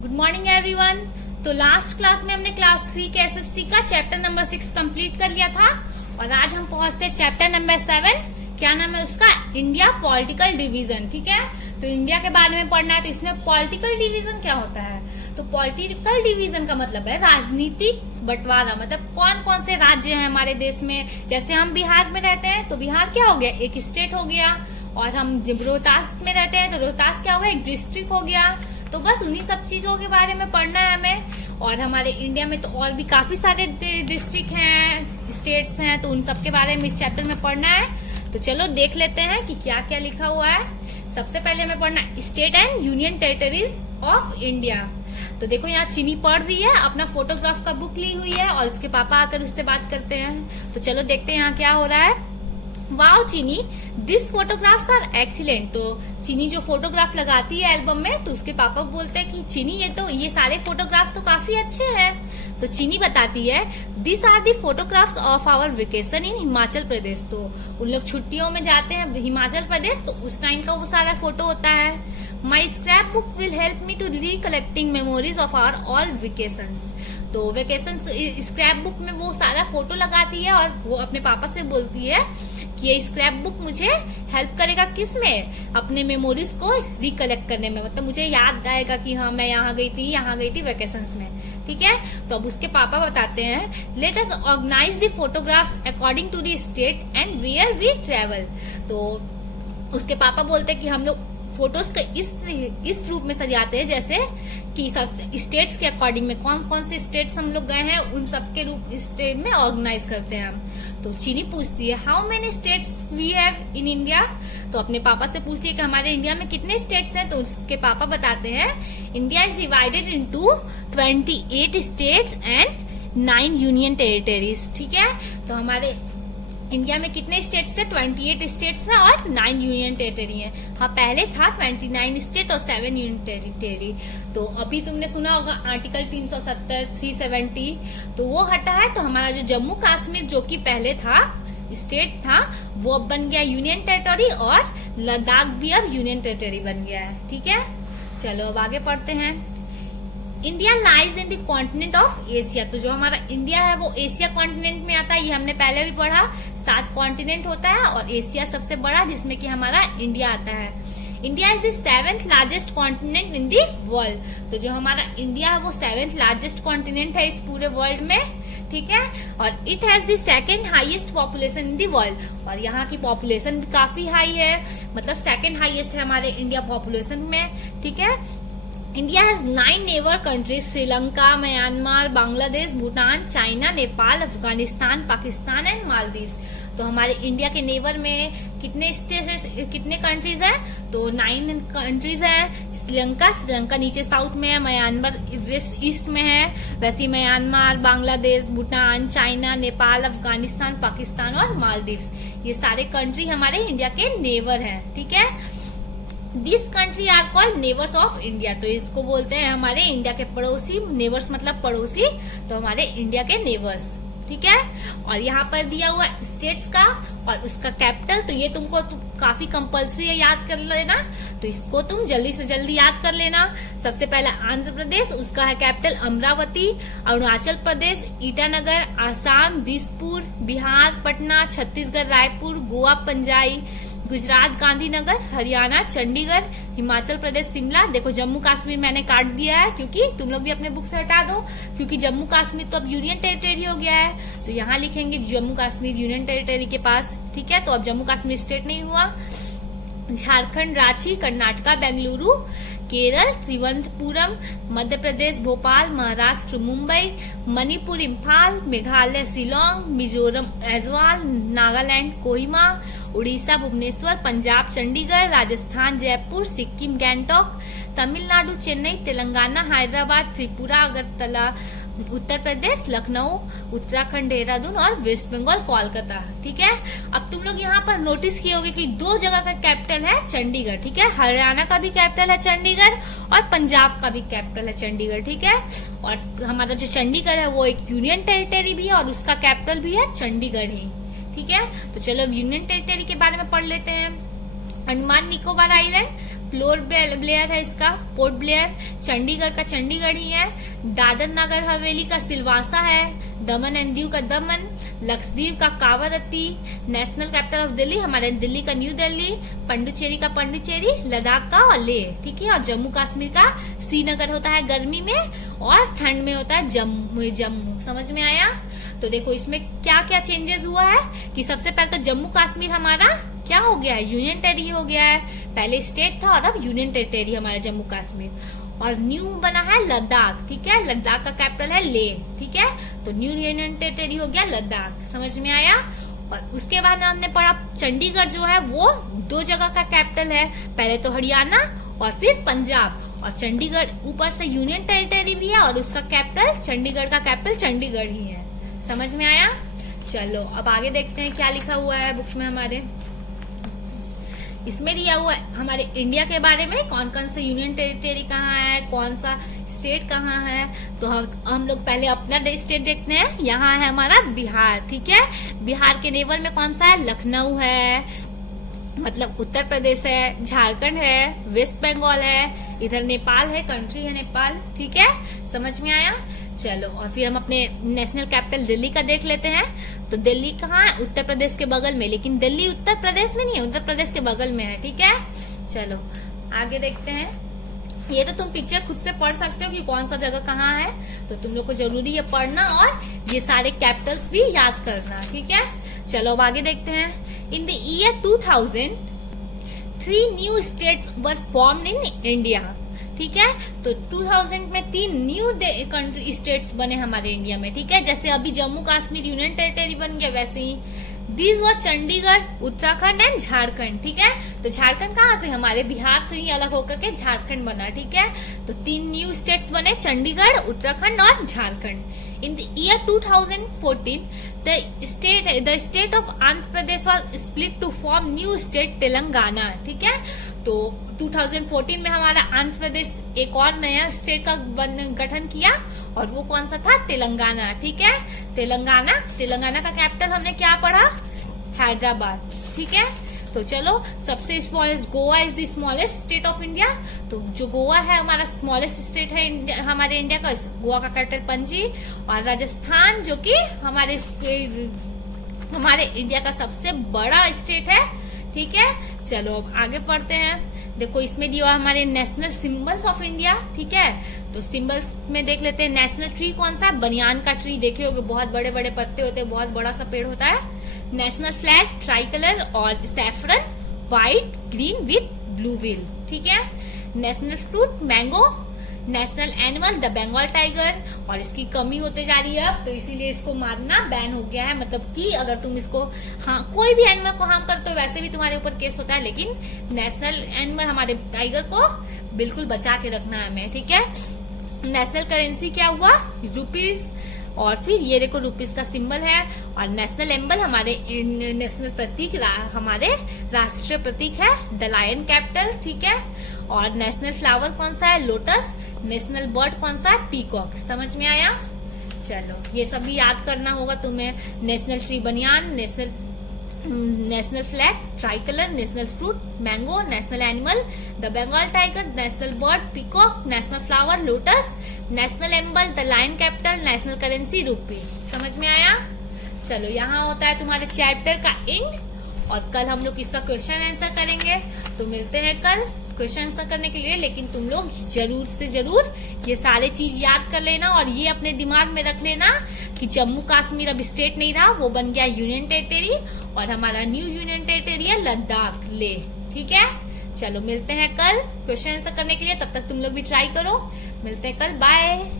Good morning everyone. तो last class में हमने क्लास 3 के एसएसटी का चैप्टर नंबर 6 कंप्लीट कर लिया था और आज हम पहुंचते हैं चैप्टर नंबर 7। क्या नाम है उसका? India political division. ठीक है, तो इंडिया के बारे में पढ़ना है। तो इसमें पॉलिटिकल डिवीजन क्या होता है? तो पॉलिटिकल डिवीजन का मतलब है राजनीतिक बंटवारा। मतलब कौन कौन से राज्य हैं हमारे देश में। जैसे हम बिहार में रहते हैं तो बिहार क्या हो गया? एक स्टेट हो गया। और हम रोहतास में रहते हैं तो रोहतास क्या हो गया? एक डिस्ट्रिक्ट हो गया। तो बस उन्हीं सब चीजों के बारे में पढ़ना है हमें। और हमारे इंडिया में तो और भी काफी सारे डिस्ट्रिक्ट हैं, स्टेट्स हैं, तो उन सब के बारे में इस चैप्टर में पढ़ना है। तो चलो देख लेते हैं कि क्या क्या लिखा हुआ है। सबसे पहले हमें पढ़ना है state and union territories of India. तो देखो यहाँ चीनी पढ़ रही है, अपना फोटोग्राफ का बुक ली हुई है और उसके पापा आकर उससे बात करते हैं। तो चलो देखते हैं यहाँ क्या हो रहा है। वाओ चीनी, दिस फोटोग्राफ्स आर एक्सीलेंट। तो चीनी जो फोटोग्राफ लगाती है एल्बम में, तो उसके पापा बोलते हैं कि चीनी ये सारे फोटोग्राफ्स तो काफी अच्छे हैं। तो चीनी बताती है this are the photographs of our vacation in Himachal Pradesh. तो उन लोग छुट्टियों में जाते हैं हिमाचल प्रदेश, तो उस टाइम का वो सारा फोटो होता है। My scrap book will help me to recollecting memories of our all vacations. तो वेकेशन स्क्रैप बुक में वो सारा फोटो लगाती है और वो अपने पापा से बोलती है कि ये स्क्रैप बुक मुझे हेल्प करेगा किस में? अपने मेमोरीज को रिकलेक्ट करने में। मतलब मुझे याद आएगा कि हाँ मैं यहाँ गई थी वेकेशंस में। ठीक है, तो अब उसके पापा बताते हैं let us organize the photographs according to the state and where we travel. तो उसके पापा बोलते हैं कि हम लोग फोटोज को इस रूप में सजाते हैं जैसे कि स्टेट्स के अकॉर्डिंग में कौन कौन से स्टेट्स हम लोग गए हैं उन सब के रूप स्टेट में ऑर्गेनाइज करते हैं हम। तो चीनी पूछती है how many states we have in India. तो अपने पापा से पूछती है कि हमारे इंडिया में कितने स्टेट्स हैं। तो उसके पापा बताते हैं India is divided into 28 states and 9 union territories. ठीक है, तो हमारे इंडिया में कितने स्टेट्स है? 28 स्टेट्स हैं और 9 यूनियन टेरिटरी हैं। हाँ पहले था 29 स्टेट और 7 यूनियन टेरिटरी। तो अभी तुमने सुना होगा आर्टिकल 370 370, तो वो हटा है। तो हमारा जो जम्मू कश्मीर जो कि पहले था स्टेट था, वो अब बन गया यूनियन टेरिटरी और लद्दाख भी अब यूनियन टेरिटरी बन गया है। ठीक है, चलो अब आगे पढ़ते हैं। India lies in the continent of Asia. तो जो हमारा इंडिया है वो एशिया कॉन्टिनेंट में आता है। ये हमने पहले भी पढ़ा, 7 कॉन्टिनेंट होता है और एशिया सबसे बड़ा जिसमें कि हमारा इंडिया आता है। India is the 7th largest continent in the world. तो जो हमारा इंडिया है वो 7th लार्जेस्ट कॉन्टिनेंट है इस पूरे वर्ल्ड में। ठीक है, और it has the 2nd highest population in the world. और यहाँ की पॉपुलेशन भी काफी हाई है, मतलब 2nd हाईएस्ट है हमारे इंडिया पॉपुलेशन में। ठीक है, India has 9 neighbour countries, Sri Lanka, Myanmar, Bangladesh, Bhutan, China, Nepal, Afghanistan, Pakistan and Maldives. तो हमारे इंडिया के नेबर में कितने कंट्रीज हैं? तो 9 कंट्रीज हैं। श्रीलंका नीचे साउथ में है, म्यांमार वेस्ट ईस्ट में है, वैसे ही म्यांमार, बांग्लादेश, भूटान, चाइना, नेपाल, अफगानिस्तान, पाकिस्तान और मालदीव्स, ये सारे कंट्री हमारे इंडिया के नेबर हैं। ठीक है, this country are called neighbours of India. तो इसको बोलते हैं हमारे इंडिया के पड़ोसी। नेबर्स मतलब पड़ोसी, तो हमारे इंडिया के नेबर्स। ठीक है, और यहाँ पर दिया हुआ स्टेट्स का और उसका कैपिटल, तो ये तुमको काफी कंपल्सरी है याद कर लेना। तो इसको तुम जल्दी से जल्दी याद कर लेना। सबसे पहला आंध्र प्रदेश, उसका है कैपिटल अमरावती। अरुणाचल प्रदेश ईटानगर, आसाम दिसपुर, बिहार पटना, छत्तीसगढ़ रायपुर, गोवा पंजाई, गुजरात गांधीनगर, हरियाणा चंडीगढ़, हिमाचल प्रदेश शिमला। देखो जम्मू कश्मीर मैंने काट दिया है क्योंकि तुम लोग भी अपने बुक से हटा दो, क्योंकि जम्मू कश्मीर तो अब यूनियन टेरिटरी हो गया है। तो यहाँ लिखेंगे जम्मू कश्मीर यूनियन टेरिटरी के पास। ठीक है, तो अब जम्मू कश्मीर स्टेट नहीं हुआ। झारखंड रांची, कर्नाटका बेंगलुरु, केरल तिरुवनंतपुरम, मध्य प्रदेश भोपाल, महाराष्ट्र मुंबई, मणिपुर इम्फाल, मेघालय शिलोंग, मिजोरम ऐजवाल, नागालैंड कोहिमा, उड़ीसा भुवनेश्वर, पंजाब चंडीगढ़, राजस्थान जयपुर, सिक्किम गैंगटॉक, तमिलनाडु चेन्नई, तेलंगाना हैदराबाद, त्रिपुरा अगरतला, उत्तर प्रदेश लखनऊ, उत्तराखंड देहरादून और वेस्ट बंगाल कोलकाता। ठीक है, अब तुम लोग यहाँ पर नोटिस किए होंगे कि 2 जगह का कैपिटल है चंडीगढ़। ठीक है, हरियाणा का भी कैपिटल है चंडीगढ़ और पंजाब का भी कैपिटल है चंडीगढ़। ठीक है, और हमारा जो चंडीगढ़ है वो एक यूनियन टेरिटरी भी है और उसका कैपिटल भी है चंडीगढ़ ही। ठीक है, तो चलो अब यूनियन टेरिटरी के बारे में पढ़ लेते हैं। Andaman Nicobar island port Blair है इसका, पोर्ट ब्लेयर। चंडीगढ़ का चंडीगढ़ ही है। दादर नगर हवेली का सिलवासा है। दमन एंड दीव का दमन। लक्षद्वीप का Kavaratti. National capital of Delhi हमारे दिल्ली का न्यू दिल्ली। पंडुचेरी का पंडुचेरी। लद्दाख का लेह, ठीक है। और जम्मू कश्मीर का श्रीनगर होता है गर्मी में, और ठंड में होता है जम्मू। समझ में आया? तो देखो इसमें क्या क्या चेंजेस हुआ है कि सबसे पहले तो जम्मू कश्मीर हमारा क्या हो गया है, यूनियन टेरिटरी हो गया है। पहले स्टेट था और अब यूनियन टेरिटरी हमारा जम्मू कश्मीर। और न्यू बना है लद्दाख, ठीक है। लद्दाख का कैपिटल है लेह, ठीक है। तो न्यू यूनियन टेरिटरी हो गया लद्दाख। समझ में आया? और उसके बाद हमने पढ़ा चंडीगढ़ जो है वो 2 जगह का कैपिटल है, पहले तो हरियाणा और फिर पंजाब। और चंडीगढ़ ऊपर से यूनियन टेरिटरी भी है और उसका कैपिटल, चंडीगढ़ का कैपिटल चंडीगढ़ ही है। समझ में आया? चलो अब आगे देखते हैं क्या लिखा हुआ है बुक में हमारे। इसमें दिया हुआ है हमारे इंडिया के बारे में, कौन कौन से यूनियन टेरिटरी कहाँ है, कौन सा स्टेट कहाँ है। तो हम लोग पहले अपना स्टेट देखते हैं। यहाँ है हमारा बिहार, ठीक है। बिहार के नेबर में कौन सा है, लखनऊ है, मतलब उत्तर प्रदेश है, झारखंड है, वेस्ट बंगाल है, इधर नेपाल है, कंट्री है नेपाल, ठीक है। समझ में आया? चलो और फिर हम अपने नेशनल कैपिटल दिल्ली का देख लेते हैं। तो दिल्ली कहाँ है, उत्तर प्रदेश के बगल में, लेकिन दिल्ली उत्तर प्रदेश में नहीं है, उत्तर प्रदेश के बगल में है, ठीक है। चलो आगे देखते हैं। ये तो तुम पिक्चर खुद से पढ़ सकते हो कि कौन सा जगह कहाँ है, तो तुम लोग को जरूरी है पढ़ना और ये सारे कैपिटल्स भी याद करना, ठीक है। चलो अब आगे देखते हैं। इन the year 2000 3 new states were formed in India, ठीक है। तो 2000 में 3 न्यू कंट्री स्टेट्स बने हमारे इंडिया में, ठीक है। जैसे अभी जम्मू कश्मीर यूनियन टेरिटरी बन गया, वैसे ही these were Chandigarh, Uttarakhand and Jharkhand, ठीक है। तो झारखंड कहाँ से, हमारे बिहार से ही अलग होकर के झारखंड बना, ठीक है। तो 3 न्यू स्टेट्स बने, चंडीगढ़, उत्तराखंड और Jharkhand. In the year 2014 the state of Andhra Pradesh was split to form new state Telangana, ठीक है। तो 2014 में हमारा आंध्र प्रदेश एक और नया स्टेट का गठन किया, और वो कौन सा था, तेलंगाना, ठीक है। तेलंगाना का कैपिटल हमने क्या पढ़ा, हैदराबाद, ठीक है। तो चलो सबसे smallest, Goa is the smallest state of India. तो जो गोवा है हमारा स्मॉलेस्ट स्टेट है हमारे इंडिया का, गोवा का कैपिटल पणजी। और राजस्थान जो कि हमारे इंडिया का सबसे बड़ा स्टेट है, ठीक है। चलो अब आगे पढ़ते हैं। देखो इसमें दिया हमारे नेशनल सिंबल्स ऑफ इंडिया, ठीक है। तो सिंबल्स में देख लेते हैं। नेशनल ट्री कौन सा है, बनियान का ट्री, देखे होगे बहुत बड़े बड़े पत्ते होते हैं, बहुत बड़ा सा पेड़ होता है। नेशनल फ्लैग ट्राई कलर और saffron, white green with blue wheel, ठीक है। National fruit mango. National animal the Bengal tiger, और इसकी कमी होते जा रही है अब, तो इसीलिए इसको मारना बैन हो गया है। मतलब कि अगर तुम इसको कोई भी एनिमल को हार्म करते हो वैसे भी तुम्हारे ऊपर केस होता है, लेकिन नेशनल एनिमल हमारे टाइगर को बिल्कुल बचा के रखना है हमें, ठीक है। नेशनल करेंसी क्या हुआ, रुपीज। और फिर ये देखो रुपीज का सिंबल है। और नेशनल एम्बल हमारे नेशनल प्रतीक, हमारे राष्ट्रीय प्रतीक है द लायन कैपिटल, ठीक है। और नेशनल फ्लावर कौन सा है, लोटस। नेशनल बर्ड कौन सा है, पीकॉक। समझ में आया? चलो ये सब भी याद करना होगा तुम्हें। National tree banyan, national flag tricolour, national fruit mango, national animal the Bengal tiger, national bird peacock, national flower lotus, national emblem the lion capital, national currency rupee. समझ में आया? चलो यहाँ होता है तुम्हारे चैप्टर का एंड, और कल हम लोग इसका क्वेश्चन आंसर करेंगे। तो मिलते हैं कल क्वेश्चन आंसर करने के लिए। लेकिन तुम लोग जरूर से जरूर ये सारे चीज याद कर लेना, और ये अपने दिमाग में रख लेना कि जम्मू कश्मीर अब स्टेट नहीं रहा, वो बन गया यूनियन टेरिटरी, और हमारा न्यू यूनियन टेरिटरी है लद्दाख, लेह, ठीक है। चलो मिलते हैं कल क्वेश्चन आंसर करने के लिए, तब तक तुम लोग भी ट्राई करो। मिलते हैं कल, बाय।